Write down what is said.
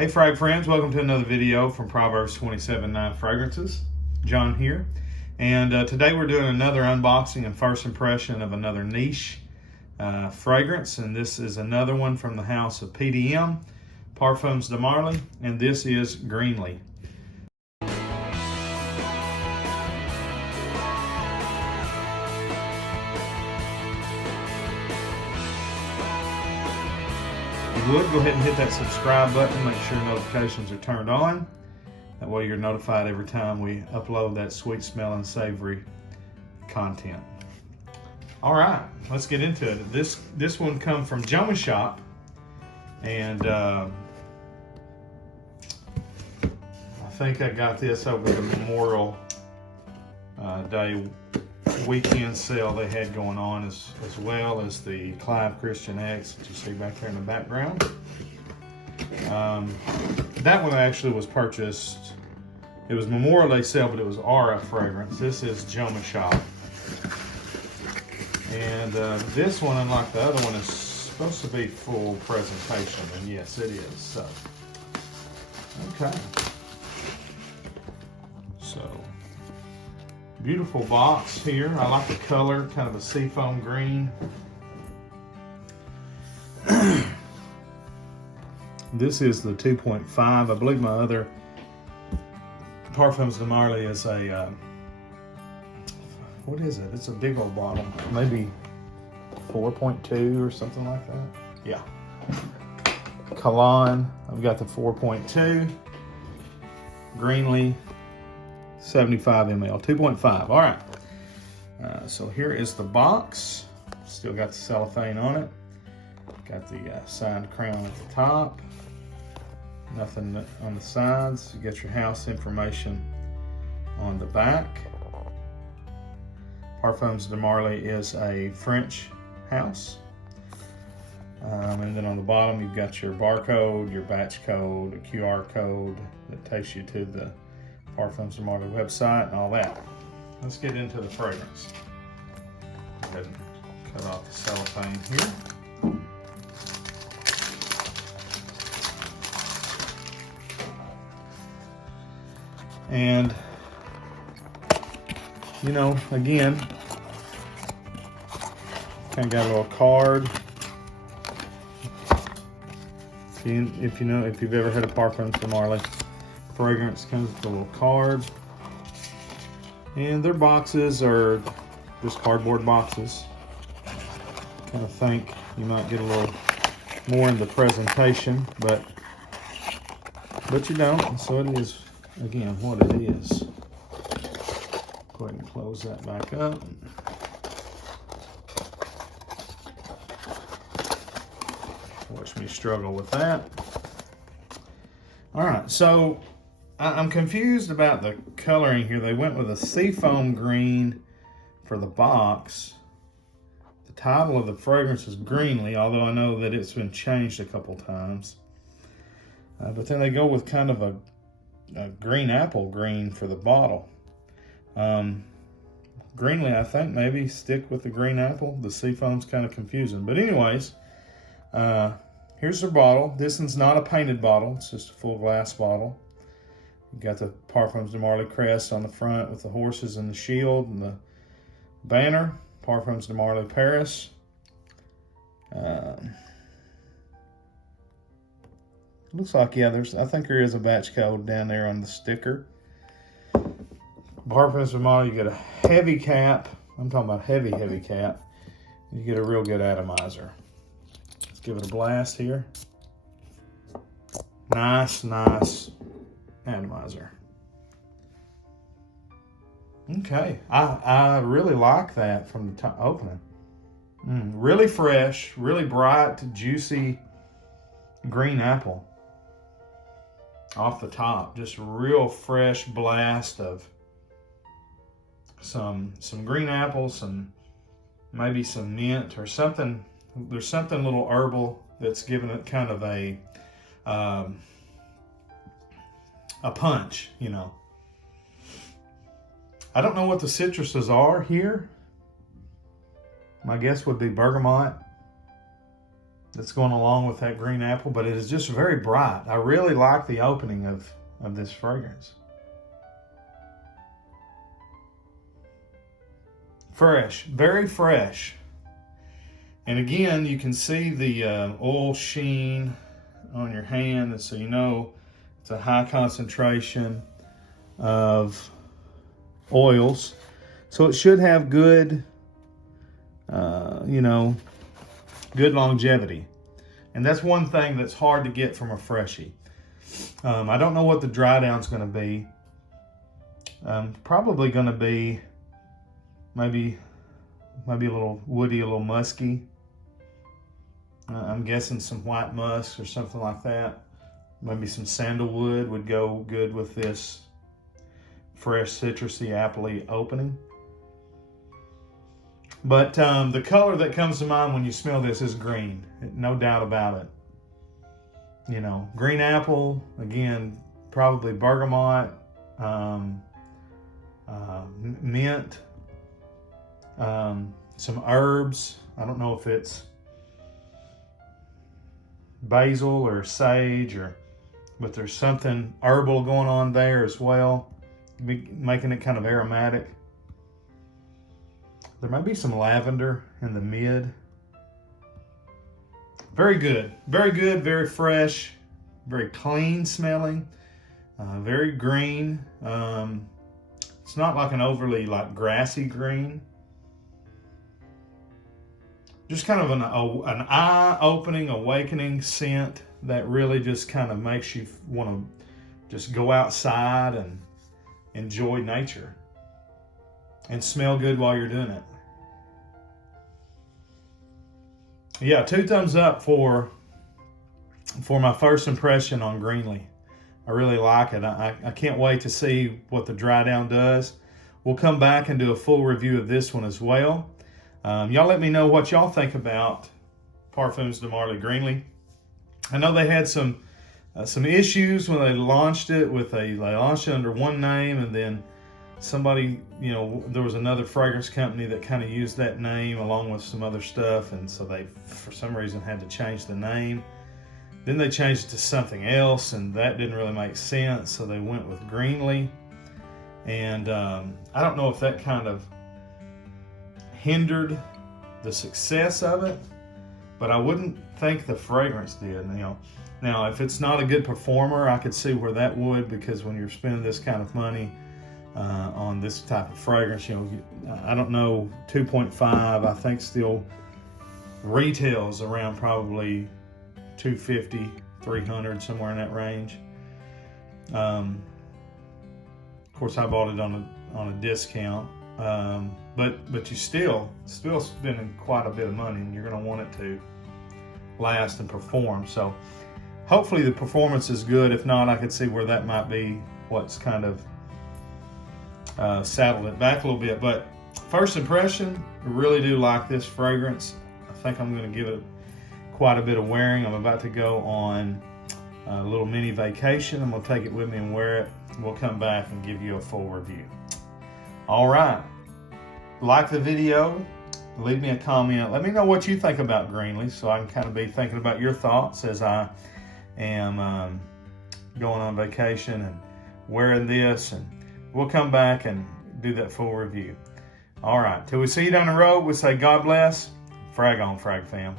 Hey Frag friends, welcome to another video from Proverbs 27:9 Fragrances. John here. And today we're doing another unboxing and first impression of another niche fragrance. And this is another one from the house of PDM, Parfums de Marly, and this is Greenley. If you would, go ahead and hit that subscribe button, make sure notifications are turned on. That way you're notified every time we upload that sweet smelling savory content. All right, let's get into it. This one come from Joma Shop, and I think I got this over the Memorial Day weekend sale they had going on, as well as the Clive Christian X that you see back there in the background. That one actually was purchased, it was Memorial Day sale, but it was Aura fragrance. This is Joma Shop. And this one, unlike the other one, is supposed to be full presentation, and yes, it is. So, okay. So, beautiful box here. I like the color, kind of a seafoam green. This is the 2.5. I believe my other Parfums de Marly is a, what is it? It's a big old bottle. Maybe 4.2 or something like that. Yeah. Cologne, I've got the 4.2. Greenley, 75 ml, 2.5. All right. So here is the box. Still got the cellophane on it. Got the signed crown at the top. Nothing on the sides. You get your house information on the back. Parfums de Marly is a French house. And then on the bottom, you've got your barcode, your batch code, a QR code that takes you to the Parfums de Marly website and all that. Let's get into the fragrance. Go ahead and cut off the cellophane here. And, you know, again, kind of got a little card. If you've ever had a Parfums de Marly fragrance, comes with a little card. And their boxes are just cardboard boxes. Kind of think you might get a little more in the presentation, but you don't. So it is, again, what it is. Go ahead and close that back up. Watch me struggle with that. All right, so I'm confused about the coloring here. They went with a seafoam green for the box. The title of the fragrance is Greenley, although I know that it's been changed a couple times. But then they go with kind of a green apple green for the bottle. Greenley, I think maybe stick with the green apple. The seafoam's kind of confusing. But anyways, here's their bottle. This one's not a painted bottle. It's just a full glass bottle. You got the Parfums de Marly crest on the front with the horses and the shield and the banner. Parfums de Marly Paris. Looks like, yeah, I think there is a batch code down there on the sticker. Parfums de Marly, you get a heavy cap. I'm talking about heavy, heavy cap. You get a real good atomizer. Let's give it a blast here. Nice, nice atomizer. Okay, I really like that from the top opening. Really fresh, really bright, juicy green apple off the top. Just real fresh blast of some green apples, maybe some mint or something. There's something a little herbal that's giving it kind of a punch, you know. I don't know what the citruses are here. My guess would be bergamot. that's going along with that green apple, but it is just very bright. I really like the opening of this fragrance. Fresh, very fresh. And again, you can see the oil sheen on your hand, and so you know it's a high concentration of oils. So it should have good, good longevity. And that's one thing that's hard to get from a freshie. I don't know what the dry down's going to be. Probably going to be maybe a little woody, a little musky. I'm guessing some white musk or something like that. Maybe some sandalwood would go good with this fresh, citrusy, appley opening. But the color that comes to mind when you smell this is green. No doubt about it. Green apple, again, probably bergamot, mint, some herbs. I don't know if it's basil or sage, but there's something herbal going on there as well, making it kind of aromatic. There might be some lavender in the mid. Very good, very fresh, very clean smelling, very green. It's not like an overly grassy green. Just kind of an eye-opening, awakening scent that really just kind of makes you want to just go outside and enjoy nature and smell good while you're doing it. Yeah, 2 thumbs up for my first impression on Greenley. I really like it. I can't wait to see what the dry down does. We'll come back and do a full review of this one as well. Y'all let me know what y'all think about Parfums de Marly Greenley. I know they had some issues when they launched it. They launched it under one name, and then somebody, there was another fragrance company that kind of used that name along with some other stuff, and so they, for some reason, had to change the name. Then they changed it to something else, and that didn't really make sense, so they went with Greenley. And I don't know if that kind of hindered the success of it, but I wouldn't think the fragrance did. Now, if it's not a good performer, I could see where that would, because when you're spending this kind of money on this type of fragrance, I don't know, 2.5, I think still retails around probably $250, $300, somewhere in that range. Of course, I bought it on a discount. But you still spending quite a bit of money, and you're going to want it to last and perform. So hopefully the performance is good. If not, I could see where that might be what's kind of saddled it back a little bit. But first impression, I really do like this fragrance. I think I'm going to give it quite a bit of wearing. I'm about to go on a little mini vacation. I'm going to take it with me and wear it. We'll come back and give you a full review. All right, like the video, leave me a comment. Let me know what you think about Greenley, so I can kind of be thinking about your thoughts as I am going on vacation and wearing this, and we'll come back and do that full review. All right, till we see you down the road, we say God bless. Frag on, Frag fam.